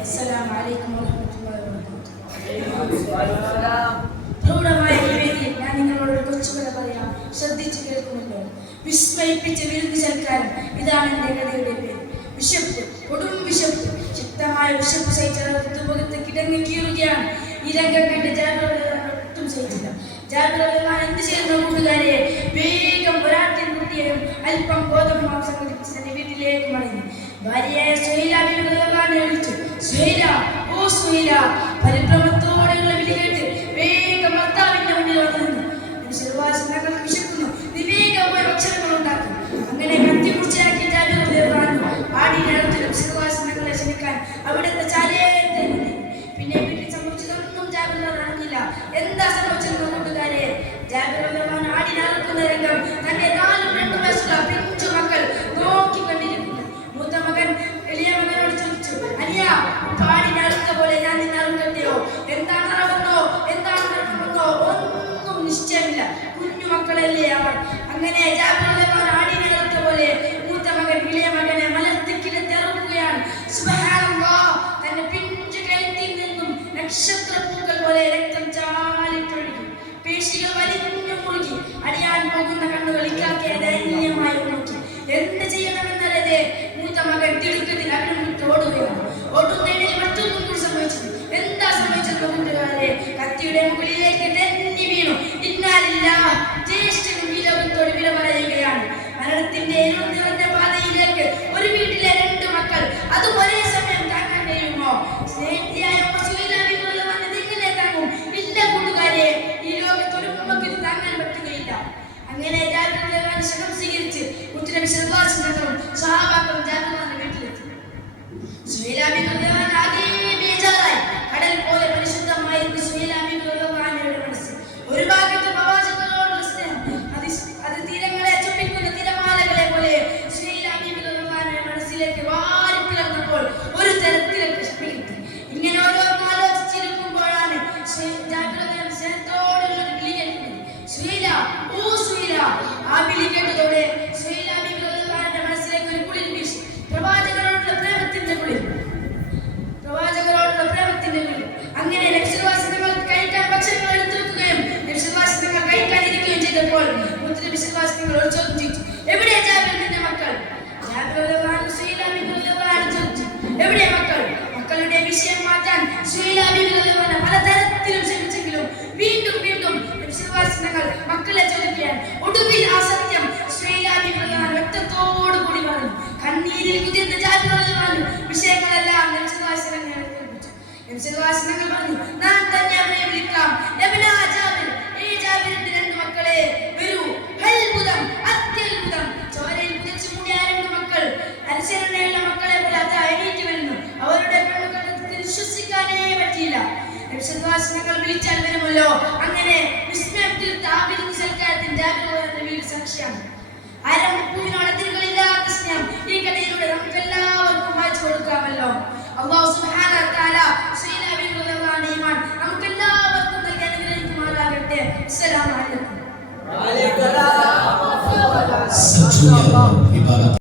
അസ്സലാമു അലൈക്കും വറഹ്മത്തുള്ളാഹി വബറകാതുഹു. പ്രൗഢമായ ഈ വേദിയിൽ ഞാൻ നിങ്ങളോട് ഒരു കൊച്ചുകഥ പറയാം. ശ്രദ്ധിച്ചു കേൾക്കുമല്ലോ. വിസ്മയിപ്പിച്ച വിരുന്ന് സൽക്കാരം, ഇതാണ് എൻ്റെ കഥയുടെ പേര്. വിശപ്പ്, കൊടും വിശപ്പ്, ശക്തമായ വിശപ്പ് സഹിച്ചു കിടങ്ങി കീറുകയാണ്. ഈ രംഗം കണ്ട് ജാബിർ ഒട്ടും സഹിച്ചില്ല. ജാബിർ എന്ത് ചെയ്യുന്ന കൂട്ടുകാരെ, വേഗം ഒരാട്ടിൻ കുട്ടിയെയും അല്പം ഗോതമ്പ് മാവ് സംഘടിപ്പിച്ച് തന്റെ വീട്ടിലേക്ക് മടങ്ങി. ഭാര്യയായ സുഹൈല വിളിച്ചു. സുഹൈല, ഓ സുഹൈല, പരിഭ്രമത്തോടെയുള്ള വിളി കേട്ട് വേഗം ഭർത്താവിന്റെ മുന്നിൽ വന്നു. വിശക്കുന്നു, നീ വേഗം പോയി ഭക്ഷണങ്ങൾ ഉണ്ടാക്കും. അങ്ങനെ കത്തി കുടിച്ചാക്കി ജാബിർ ആടിനടുത്തിലും ശിവാസനങ്ങളെ ക്ഷണിക്കാൻ അവിടുത്തെ ചാലയത്തെ. പിന്നെ വീട്ടിൽ സംഭവിച്ചതൊന്നും ജാബിർ അറിഞ്ഞില്ല. എന്താ സംഭവിച്ചെന്ന് കൂട്ടുകാരെ, ജാബിർ ആടിനറുക്കുന്ന രംഗം തന്റെ 4 വയസ്സുള്ള പിഞ്ചു മക്കൾ നോക്കിക്കൊണ്ടിരിക്കുന്നു. മൂത്ത മകൻ എളിയ മകനോട് ചോദിച്ചു, അനിയ, ആടിനറുത്ത പോലെ ഞാൻ നിന്നെ അറുക്കട്ടെയോ? എന്താണ് അറവെന്നോ എന്താണ് നടക്കുമെന്നോ ഒന്നും നിശ്ചയമില്ല. കുഞ്ഞു മക്കളല്ലേ അവർ. അങ്ങനെ ജാബിർ ആടിനറുത്ത പോലെ മൂത്ത മകൻ ഇളിയ മകനെ മലർത്തിക്കിടത്തി അറുക്കുകയാണ്. സുബ്ഹാനല്ലാഹ്, തന്റെ പിഞ്ചു കഴുത്തിൽ നിന്നും നക്ഷത്രപ്പൂക്കൾ പോലെ രക്തം ചാലിട്ടൊഴുകി. പേശികൾ വലിഞ്ഞു മുറുകി. അടിയാൻ പോകുന്ന കണ്ണുകൾ ഇക്കാക്കിയ ദയനീയമായി നോക്കി. എന്ത് ചെയ്യണമെന്നല്ലേ മൂത്ത മകൻ തിടുക്കത്തിൽ അവിടെ വിട്ട് ഓടുകയാണ്. ഓടുന്നതിൽ മറ്റൊന്നും കൂടി സംഭവിച്ചു. എന്താ സംഭവിച്ചത് കൂട്ടുകാരെ? കത്തിയുടെ മുകളിലേക്ക് തെന്നി വീണു. ഇന്നാലില്ലാഹ്, ജ്യേഷ്ഠനും ഈ ലോകത്തോട് വിട പറയുകയാണ്. മരണത്തിന്റെ ഇരുൾ നിറഞ്ഞ പാതയിലേക്ക് ഒരു വീട്ടിലെ 2 മക്കൾ, അത് ഒരേ സമയം താങ്ങാൻ കഴിയുമോ? സ്നേഹിതയായ എങ്ങനെ താങ്ങും? ഇല്ല കൂട്ടുകാരെ, ഈ ലോകത്തൊരു ഉമ്മക്ക് ഇത് താങ്ങാൻ പറ്റുകയില്ല. അങ്ങനെ ക്ഷണം സ്വീകരിച്ച് മുത്തുനബി സല്ലല്ലാഹു അലൈഹി വസല്ലം സഹാബാക്കളും ജാബിറിന്റെ വീട്ടിലെത്തി. സുഹൈല ബിൻത് ആകെ ബേജാറായി. കടൽ പോലെ പരിശുദ്ധമായിരുന്നു സുഹൈല ബിൻത് മനസ്സ്. ഒരു ഭാഗത്ത് പ്രവാചകനോടുള്ള സ്നേഹം, അത് തീരങ്ങളെ ചുംബിക്കുന്ന തിരമാലകളെ പോലെ സുഹൈല ബിൻത് മനസ്സിലേക്ക് വാരിപ്പിളർന്നപ്പോൾ ഒരു തരത്തിലേക്ക് ശക്തി കിട്ടി. ഇങ്ങനെ ഓരോന്ന് ആലോചിച്ചിരിക്കുമ്പോഴാണ് ജാബിർ സ്നേഹത്തോടുള്ള ഒരു വിളി കേൾക്കുന്നത്. സുഹൈല, ഓ സുഹൈല. ആ വിളി കേട്ടതോടെ സുഹൈല ബിൻത് മനസ്സിലേക്ക് ഒരു കുളിർ വീശി. പ്രവാചകനോടുള്ള പ്രേമത്തിന്റെ കുളിർ. അങ്ങനെ ലക്ഷ്യവാസികൾ കഴിക്കാൻ ഭക്ഷണങ്ങൾ എടുത്തു വെക്കുകയും ലക്ഷ്യവാസികൾ കഴിക്കാനിരിക്കുകയും ചെയ്തപ്പോൾ മുത്തുനബി സല്ലല്ലാഹു അലൈഹി വസല്ലം ഒരു ചോദ്യം ചോദിച്ചു, എവിടെ ജാബിറിന്റെ മക്കൾ? എവിടെ മക്കൾ? മക്കളുടെ വിഷയം മാറ്റാൻ സുഹൈല ബിൻത് പലതരത്തിലും ശ്രമിച്ചെങ്കിലും വീണ്ടും വീണ്ടും ലക്ഷ്യവാസികൾ മക്കളെ ചോദിക്കുകയാണ്. ഒടുവിൽ ആ സത്യം സുഹൈല ബിൻത് വ്യക്തത്തോടു കൂടി പറഞ്ഞു. കണ്ണീരിൽ കുതിർന്ന ജാബിർ വിഷയങ്ങളെല്ലാം ലക്ഷ്യവാസികൾ പറഞ്ഞു, ഞാൻ തന്നെ അവരെ വിളിക്കാം. ജാബിറിന്റെ 2 മക്കളെ, വരൂ. അത്ഭുതം, അത്യത്ഭുതം. ചോരയിൽ കുതിച്ചു മൂടിയ 2 മക്കൾ അനുസരണയുള്ള മക്കളെ പോലെ അത് എണീറ്റ് വരുന്നു. അവരുടെ കണ്ണുകൾക്ക് വിശ്വസിക്കാനേ പറ്റിയില്ല. ലക്ഷ്യവാസികൾ വിളിച്ചാൽ വരുമല്ലോ. അങ്ങനെ വിസ്മയം തീർത്ത ആ വിരുന്ന് സൽക്കാരത്തിന് ജാബിറിന്റെ വീട് സാക്ഷിയാണ്. ആരംഭപ്പൂവിനോട് അതിരുകളില്ലാത്ത സ്നേഹം ഈ കഥയിലൂടെ നമുക്ക് എല്ലാവർക്കും വായിച്ചു കൊടുക്കാമല്ലോ. അല്ലാഹു സുബ്ഹാനഹു വ തആല സുഹൈല ബിൻത് ഈമാൻ നമുക്ക് എല്ലാവർക്കും നൽകി അനുഗ്രഹിക്കുമാറാകട്ടെ. അസ്സലാമു അലൈക്കും.